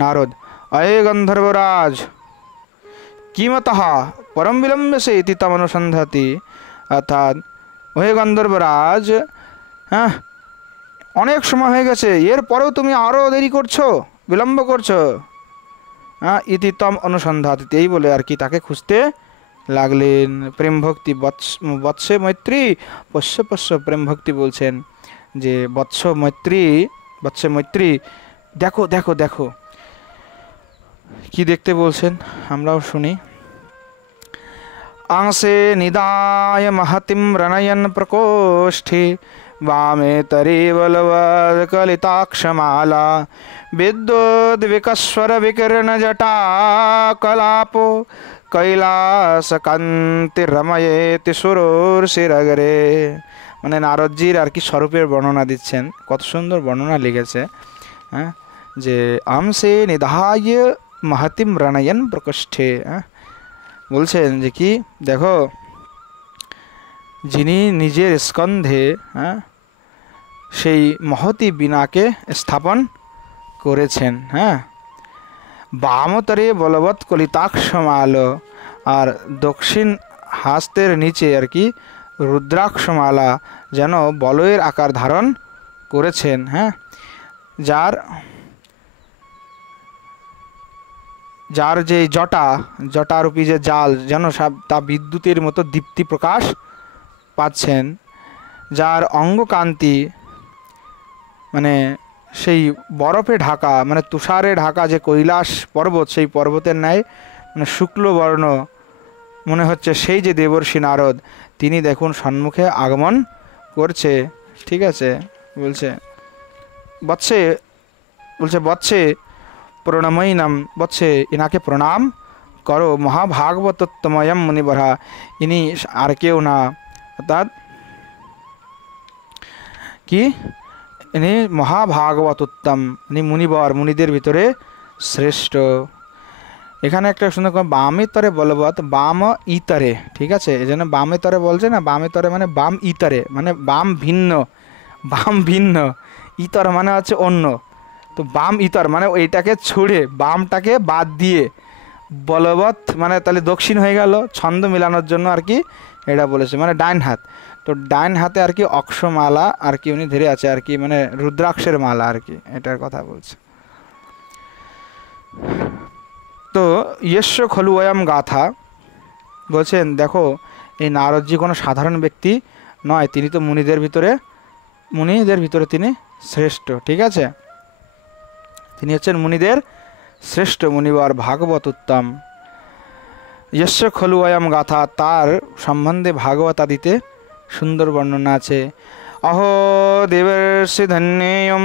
নারদ অয়ে গন্ধর্বরাজ কিমতঃ পরম বিলম্বসে ইতি তম অনুসন্ধাতি, অর্থাৎ ওহে গন্ধর্বরাজ, হ্যাঁ অনেক সময় হয়ে গেছে, এরপরেও তুমি আরও দেরি করছো, বিলম্ব করছো। হ্যাঁ ইতি তম অনুসন্ধাতি, এই বলে আর কি তাকে খুঁজতে লাগলেন। প্রেম ভক্তি বৎসে মৈত্রী পশ্য পশ্য, প্রেম ভক্তি বলছেন যে বৎসে মৈত্রী দেখো দেখো দেখো, কি দেখতে বলছেন আমরাও শুনি। आंसे निदाय महतिं रनयन् प्रकोष्ठे वामे तरे बलवत्कलिताक्षमाला विद्युद्विकस्वरविकिरणजटा कलापो কৈলাসকান্তিরময়েতি সুরুর্ষিরগরে। মানে নারদজির আর কি স্বরূপের বর্ণনা দিচ্ছেন, কত সুন্দর বর্ণনা লিখেছে। হ্যাঁ যে আমসে নিধায় महतिं রণয়ন প্রকোষ্ঠে, বলছেন যে কি দেখো যিনি নিজের স্কন্ধে সেই মহতি বীণাকে স্থাপন করেছেন, হ্যাঁ বামতরে বলবৎ কলিতাক্ষমাল, আর দক্ষিণ হাস্তের নিচে আর কি রুদ্রাক্ষমালা যেন বলয়ের আকার ধারণ করেছেন। হ্যাঁ যার যে জটারূপী যে জাল যেন তা বিদ্যুতের মতো দীপ্তি প্রকাশ পাচ্ছেন, যার অঙ্গকান্তি মানে সেই বরফে ঢাকা মানে তুষারে ঢাকা যে কৈলাস পর্বত, সেই পর্বতের ন্যায় মানে শুক্লবর্ণ মনে হচ্ছে, সেই যে দেবর্ষি নারদ তিনি দেখুন সম্মুখে আগমন করছে। ঠিক আছে, বলছে বৎসে প্রণময়ী নাম, বৎসে ইনাকে প্রণাম করো, মহাভাগবতোত্তময়ম মুনিবরা, ইনি আর কেউ না, অর্থাৎ কি ইনি মহাভাগবতোত্তম, ইনি মুনিবর, মুনিদের ভিতরে শ্রেষ্ঠ। এখানে একটা সুন্দর বামে তরে বলবৎ, বাম ইতরে, ঠিক আছে, এই জন্য বামে তরে বলছে না, বামে তরে মানে বাম ইতরে মানে বাম ভিন্ন, ইতর মানে হচ্ছে অন্য, তো বাম ইতর মানে এইটাকে ছুঁড়ে বামটাকে বাদ দিয়ে বলবৎ মানে তাহলে দক্ষিণ হয়ে গেল, ছন্দ মেলানোর জন্য আর কি এটা বলেছে, মানে ডাইন হাত। তো ডাইন হাতে আর কি অক্ষমালা আর কি উনি ধরে আছে আর কি, মানে রুদ্রাক্ষের মালা আর কি, এটার কথা বলছে। তো ইয়স্য খলু অয়ম গাথা, বলছেন দেখো এই নারদজি কোনো সাধারণ ব্যক্তি নয়, তিনি তো মুনিদের ভিতরে তিনি শ্রেষ্ঠ, ঠিক আছে, তিনি হচ্ছেন মুনিদের শ্রেষ্ঠ মুনিবর ভাগবত উত্তম। যস্য খলু অয়ম গাথা, তার সম্বন্ধে ভাগবত আদিতে সুন্দর বর্ণনা আছে। অহো দেবর্ষি ধন্যেয়ম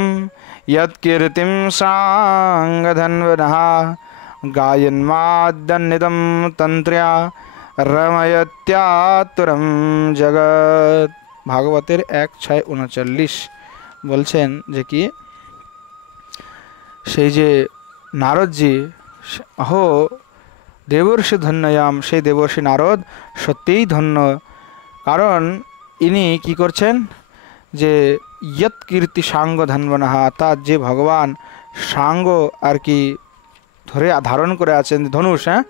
ইয়ৎ কীর্তিম সাঙ্গধন্বনঃ গায়ন্মাদ্যন্নিদম তন্ত্র্যা রময়ত্যাতুরম জগৎ। ভাগবতের 1:6-39 বলছেন যে কি সেই যে নারদজি, অহো দেবর্ষি ধন্যয়াম, সেই দেবর্ষি নারদ সত্যিই ধন্য, কারণ ইনি কি করছেন যে ইয়ৎ কীর্তি সাঙ্গ ধন্বনঃ, অর্থাৎ যে ভগবান সাঙ্গ আর কি ধারণ করে আছেন ধনুষ, হ্যাঁ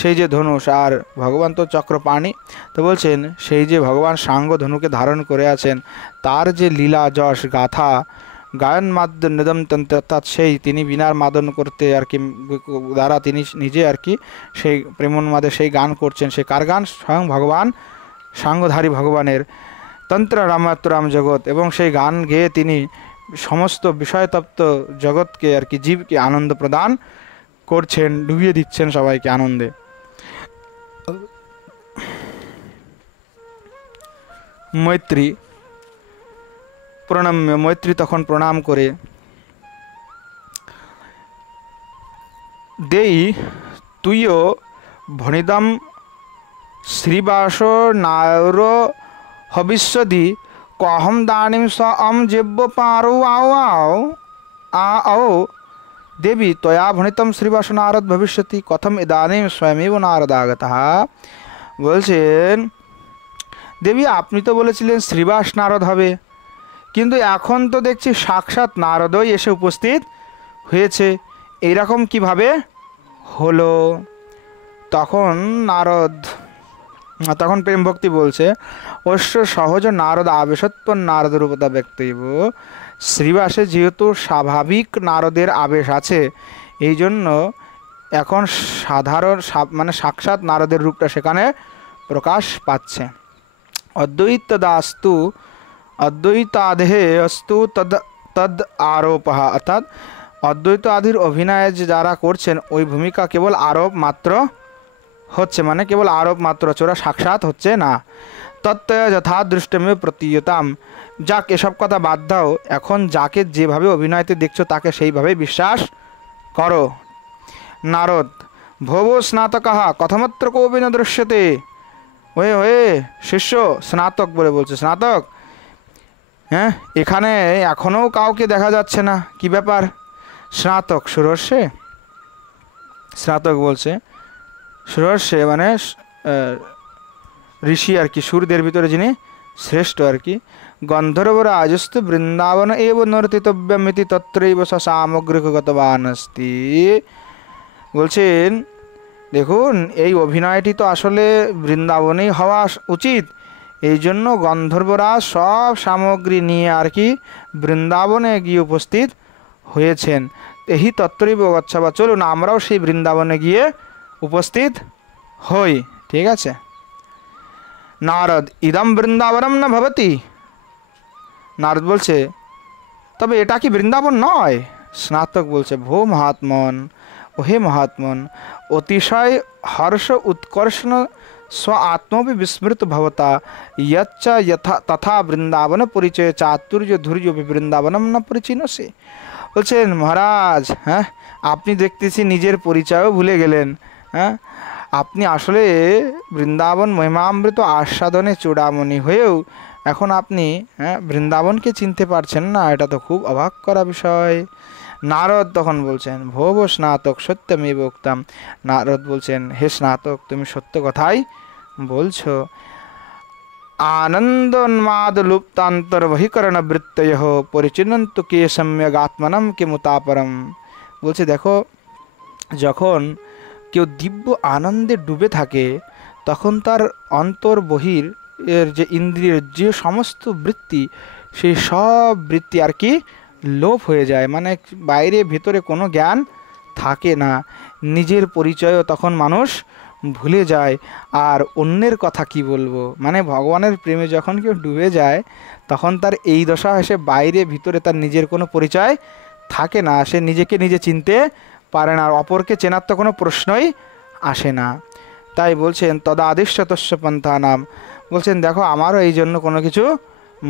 সেই যে ধনুষ, আর ভগবান তো চক্রপাণি, তো বলছেন সেই যে ভগবান সাঙ্গ ধনুকে ধারণ করে আছেন তার যে লীলা যশ গাথা গায়ন মাদ্য নিদম তন্ত্র, অর্থাৎ সেই তিনি বিনার মাদন করতে আর কি দ্বারা তিনি নিজে আর কি সেই প্রেমোন্মাদে সেই গান করছেন, সে কার গান? স্বয়ং ভগবান সাঙ্গধারী ভগবানের। তন্ত্র রামাত্রাম জগৎ, এবং সেই গান গেয়ে তিনি সমস্ত বিষয়তপ্ত জগৎকে আর কি জীবকে আনন্দ প্রদান করছেন, ডুবিয়ে দিচ্ছেন সবাইকে আনন্দে। মৈত্রী প্রণাম্য, মৈত্রী তখন প্রণাম করে, দেই তুইও ভণিদম শ্রীবাস নায়র হবিষ্যদি কহম দানিম স অম যেব্য পারো আও আও আও দেবী তয়া ভণিতম শ্রীবাস নারদ ভবিষ্যতি কথম ইদানিম স্বয়মেব নারদাগতঃ। বলছেন দেবী আপনি তো বলেছিলেন শ্রীবাস নারদ হবে, কিন্তু এখন তো দেখছি সাক্ষাৎ নারদই এসে উপস্থিত হয়েছে, এইরকম কিভাবে হলো? তখন নারদ, তখন প্রেম ভক্তি বলছে অশ্ব সহজ নারদ আবেশত্ব নারদ রূপতা ব্যক্তিব, শ্রীবাসে যেহেতু স্বাভাবিক নারদের আবেশ আছে এই জন্য এখন সাধারণ মানে সাক্ষাৎ নারদের রূপটা সেখানে প্রকাশ পাচ্ছে। অদ্বৈতদাস্তু অদ্বৈতাদেহে অস্তু তদ আরোপঃ, অর্থাৎ অদ্বৈত আদির অভিনয়ে যে যারা করছেন ওই ভূমিকা কেবল আরোপ মাত্র হচ্ছে, মানে কেবল আরোপ মাত্র, চোরা সাক্ষাৎ হচ্ছে না। তত্ত্বয় যথা দৃষ্টমে প্রতীয়তাম, যাক এসব কথা বাদ দাও, এখন যাকে যেভাবে অভিনয়তে দেখছো তাকে সেইভাবে বিশ্বাস করো। নারদ ভব স্নাতকঃ কথমত্র কোপি ন দৃশ্যতে, ওয়ে ওয়ে শিষ্য, স্নাতক বলে বলছে, স্নাতক, হ্যাঁ এখানে এখনও কাউকে দেখা যাচ্ছে না, কি ব্যাপার? স্নাতক সুরস্যে, স্নাতক বলছে সুরস্যে মানে ঋষি আর কি, সুরদের ভিতরে যিনি শ্রেষ্ঠ আর কি। গন্ধর্বরা আজস্তু বৃন্দাবন এব নর্তিতব্যমিতি তত্রৈব স সামগ্রিকগতবান अस्ति। বলছেন দেখুন এই অভিনয়টি তো আসলে বৃন্দাবনেই হওয়া উচিত, এই জন্য গন্ধর্বরা সব সামগ্রী নিয়ে আর কি বৃন্দাবনে গিয়ে উপস্থিত হয়েছেন। এই তত্রৈব গচ্ছাবা, চলুন আমরাও সেই বৃন্দাবনে গিয়ে উপস্থিত হই, ঠিক আছে। নারদ ইদম বৃন্দাবনম না ভবতি, নারদ বলছে তবে এটা কি বৃন্দাবন নয়? স্নাতক বলছে ভো মহাত্মন, ওহে মহাত্মন, অতিশয় হর্ষ উৎকর্ষণ স্ব আত্মপি বিস্মৃত ভবতা ইয়চ্চ যথা তথা বৃন্দাবন পরিচয় চাতুর্য ধৈর্য বৃন্দাবনম না পরিচিনসে। বলছেন মহারাজ, হ্যাঁ আপনি দেখতেছি নিজের পরিচয়ও ভুলে গেলেন, হ্যাঁ আপনি আসলে বৃন্দাবন মহিমামৃত আস্বাদনে চূড়ামণি হয়েও এখন আপনি বৃন্দাবনকে চিনতে পারছেন না, এটা তো খুব অবাক করা বিষয়। নারদ তখন বলছেন ভব স্নাতক সত্যমেব উক্তম, নারদ বলছেন হে স্নাতক তুমি সত্য কথাই বলছো। আনন্দোন্মাদলুপ্তান্তর্বহিকরণ বৃত্তয় পরিচিনন্তু কে সম্যক আত্মনম কিমুতাপরম। বলছে দেখো, যখন কেউ দিব্য আনন্দে ডুবে থাকে তখন তার অন্তর বহির এর যে ইন্দ্রিয়ের যে সমস্ত বৃত্তি, সেই সব বৃত্তি আর কি লোপ হয়ে যায়, মানে বাইরে ভেতরে কোনো জ্ঞান থাকে না। নিজের পরিচয়ও তখন মানুষ ভুলে যায়। আর অন্যের কথা কি বলবো, মানে ভগবানের প্রেমে যখন কেউ ডুবে যায় তখন তার এই দশা এসে বাইরে ভিতরে তার নিজের কোনো পরিচয় থাকে না, সে নিজেকে নিজে চিনতে পারে না, আর অপরকে চেনার তো কোনো প্রশ্নই আসে না। তাই বলছেন তদা আদিশ্যতস্য পন্থা নাম, বলছেন দেখো আমারও এই জন্য কোনো কিছু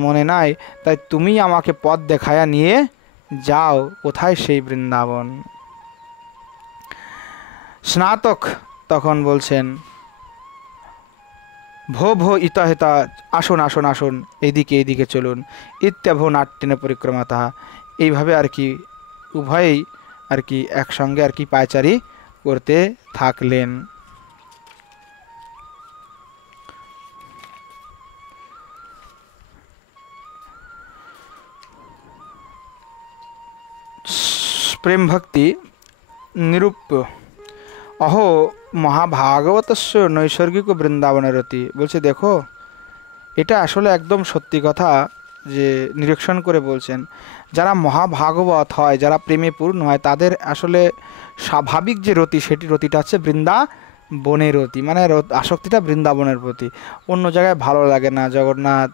মনে নাই, তাই তুমি আমাকে পথ দেখায়া নিয়ে যাও, কোথায় সেই বৃন্দাবন। স্নাতক তখন বলছেন ভো ভো ইতা হেতা, আসুন আসুন আসুন, এইদিকে এইদিকে চলুন। ইত্যাভো নাট্যেন পরিক্রমাতা, এইভাবে আর কি উভয়েই আর কি একসঙ্গে আর কি পায়চারি করতে থাকলেন। প্রেম ভক্তি নিরূপ্য অহো মহাভাগবতস্য নৈসর্গিক বৃন্দাবনেরতি। বলছে দেখো, এটা আসলে একদম সত্যি কথা, যে নিরীক্ষণ করে বলছেন যারা মহাভাগবত হয়, যারা প্রেমে পূর্ণ হয়, তাদের আসলে স্বাভাবিক যে রতি, সেটি রতিটা হচ্ছে বৃন্দাবনের রতি, মানে আসক্তিটা বৃন্দাবনের প্রতি। অন্য জায়গায় ভালো লাগে না, জগন্নাথ,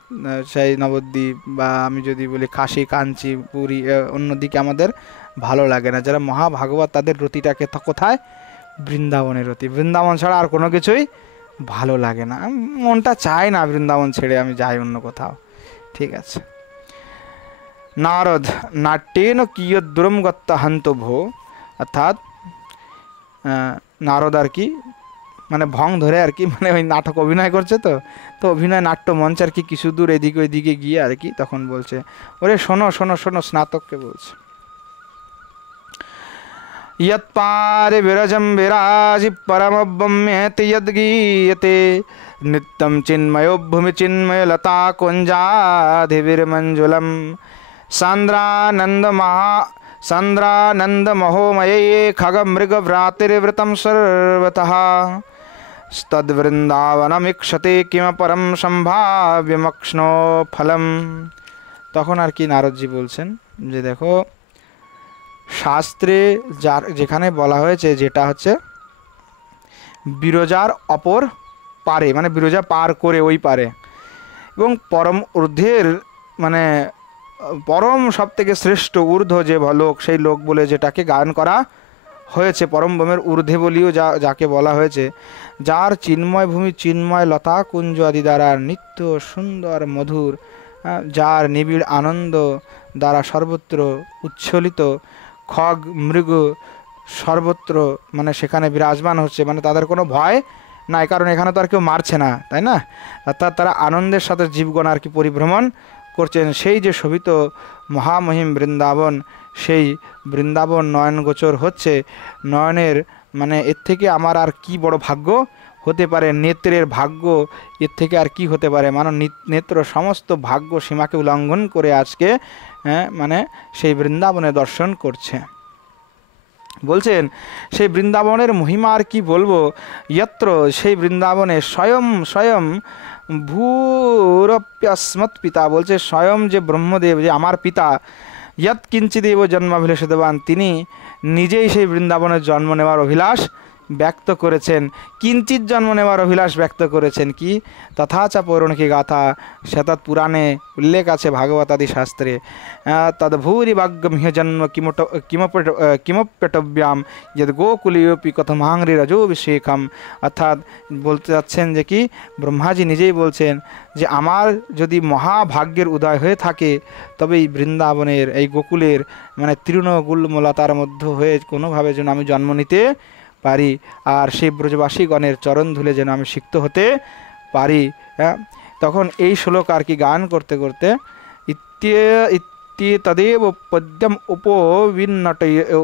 সেই নবদ্বীপ, বা আমি যদি বলি কাশী, কাঞ্চি, পুরী, অন্যদিকে আমাদের ভালো লাগে না। যারা মহাভাগবত তাদের রতিটাকে কোথায়? বৃন্দাবনের রতি। বৃন্দাবন ছাড়া আর কোনো কিছুই ভালো লাগে না, মনটা চায় না বৃন্দাবন ছেড়ে আমি যাই অন্য কোথাও। ঠিক আছে। নারদ নাট্যেন কিয়দ্দূরম গত্তা হন্ত ভো, অর্থাৎ নারদ আর কি মানে ভং ধরে আর কি, মানে ওই নাটক অভিনয় করছে, তো অভিনয় নাট্য মঞ্চ আর কি কিছু দূর এদিকে ওইদিকে গিয়ে আর কি তখন বলছে, ওরে শোনো শোনো শোনো, স্নাতককে বলছে, यत्पारे विरजं विराजि परमब्रह्मेति यद्गीयते नित्यं चिन्मयो भूमि चिन्मयलता कुञ्जाधिविर्मञ्जुलं सान्द्रानन्दमहोमये खगमृगभ्रातिर्वृतं सर्वतः तद्वृन्दावनमीक्षते किमपरं সম্ভাব্যমক্ষ্ণো ফলম। তখন আর কি নারদজি বলছেন যে দেখো, শাস্ত্রে যার যেখানে বলা হয়েছে যেটা হচ্ছে বিরজার অপর পারে, মানে বিরজা পার করে ওই পারে, এবং পরম ঊর্ধ্বের মানে পরম সব থেকে শ্রেষ্ঠ ঊর্ধ্ব যে লোক, সেই লোক বলে যেটাকে গায়ন করা হয়েছে, পরম ব্রহ্মের ঊর্ধ্বে বলিও যাকে বলা হয়েছে, যার চিন্ময় ভূমি চিন্ময় লতা কুঞ্জ আদি দ্বারা নিত্য সুন্দর মধুর, যার নিবিড় আনন্দ দ্বারা সর্বত্র উচ্ছ্বলিত, খগ মৃগ সর্বত্র মানে সেখানে বিরাজমান হচ্ছে, মানে তাদের কোনো ভয় নাই, কারণ এখানে তো আর কেউ মারছে না, তাই না? অর্থাৎ তারা আনন্দের সাথে জীবগণ আর কি পরিভ্রমণ করছেন। সেই যে শোভিত মহামহিম বৃন্দাবন, সেই বৃন্দাবন নয়নগোচর হচ্ছে, নয়নের মানে এর থেকে আমার আর কি বড় ভাগ্য হতে পারে, নেত্রের ভাগ্য এর থেকে আর কি হতে পারে, মানে নেত্র সমস্ত ভাগ্য সীমাকে উল্লঙ্ঘন করে আজকে মানে সেই বৃন্দাবনে দর্শন করছে। বলছেন সেই বৃন্দাবনের মহিমা আর কি বলবো, যত্র সেই বৃন্দাবনে স্বয়ং স্বয়ং ভূরপ্যস্মৎ পিতা, বলছে স্বয়ং যে ব্রহ্মদেব, যে আমার পিতা, যৎ কিঞ্চিদেব জন্মাভিলাষিতবান, তিনি নিজেই সেই বৃন্দাবনের জন্ম নেওয়ার অভিলাষ ব্যক্ত করেছেন, কিঞ্চিত জন্ম নেওয়ার অভিলাষ ব্যক্ত করেছেন। কি তথাচা পৌরাণিক গাথা, সেতৎ পুরাণে উল্লেখ আছে ভাগবতাদি শাস্ত্রে, তদ্ভূরি ভাগ্যমিহ জন্ম কিমপ্যটব্যাম যদ গোকুলীয়পি কথমাংরি রজোভিষেকম। অর্থাৎ বলতে যাচ্ছেন যে কি ব্রহ্মাজি নিজেই বলছেন যে আমার যদি মহাভাগ্যের উদয় হয়ে থাকে, তবে এই বৃন্দাবনের এই গোকুলের মানে তৃণগুল্মলতার মধ্য হয়ে কোনোভাবে যেন আমি জন্ম নিতে পারি, আর সেই ব্রজবাসীগণের চরণ ধুলে যেন আমি সিক্ত হতে পারি। তখন এই শ্লোক আর কি গান করতে করতে ते तदेव पद्यम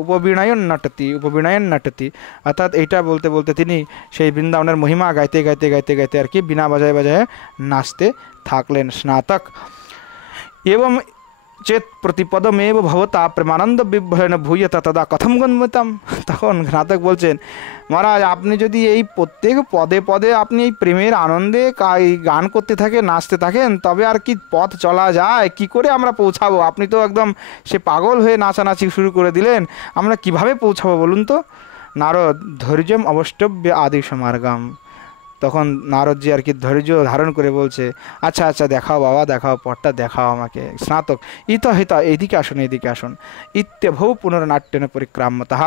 उपविनयन नटति। अर्थात এইটা বলতে বলতে তিনি সেই বৃন্দাবনের মহিমা গাইতে গাইতে গাইতে গাইতে আর কি বিনা বাজায় বাজায় নাচতে থাকলেন। স্নাতক एवं चेत प्रतिपदमेव भवता प्रेमानंद विभ्रयण भूयता तदा कथम गम्यताम। তখন ঘাতক বলছেন, মহারাজ আপনি যদি এই প্রত্যেক পদে পদে আপনি এই প্রেমের আনন্দে গান করতে থাকেন, নাচতে থাকেন, তবে আর কি পথ চলা যায়? কি করে আমরা পৌঁছাবো? আপনি তো একদম সে পাগল হয়ে নাচানাচি শুরু করে দিলেন, আমরা কিভাবে পৌঁছাবো বলুন তো? নারদ ধৈর্যম অবষ্টব্য আদি সমার্গম। তখন নারদজি আর কি ধৈর্য ধারণ করে বলছে, আচ্ছা আচ্ছা দেখাও বাবা, দেখাও পথটা দেখাও আমাকে। স্নাতক ইত হিত এইদিকে আসুন, এইদিকে আসুন। ইত্যভৌ পুনর্নাট্যেন পরিক্রাম্যতঃ।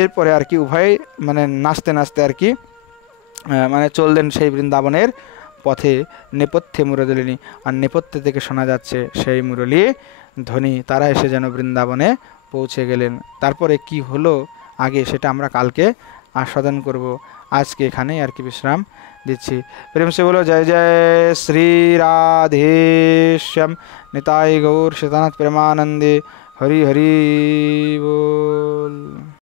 এরপরে আর কি উভয় মানে নাচতে নাচতে আর কি মানে চললেন সেই বৃন্দাবনের পথে। নেপথ্যে মুরলিনী, আর নেপথ্য থেকে শোনা যাচ্ছে সেই মুরলী ধ্বনি। তারা এসে যেন বৃন্দাবনে পৌঁছে গেলেন। তারপরে কি হলো আগে সেটা আমরা কালকে আস্বাদন করব। আজকে এখানেই আর কি বিশ্রাম দিচ্ছি। প্রেম সে বলো জয় জয় শ্রী রাধেশ্যাম নিতাই গৌর শতানাথ প্রেমানন্দে। হরি হরি बोल।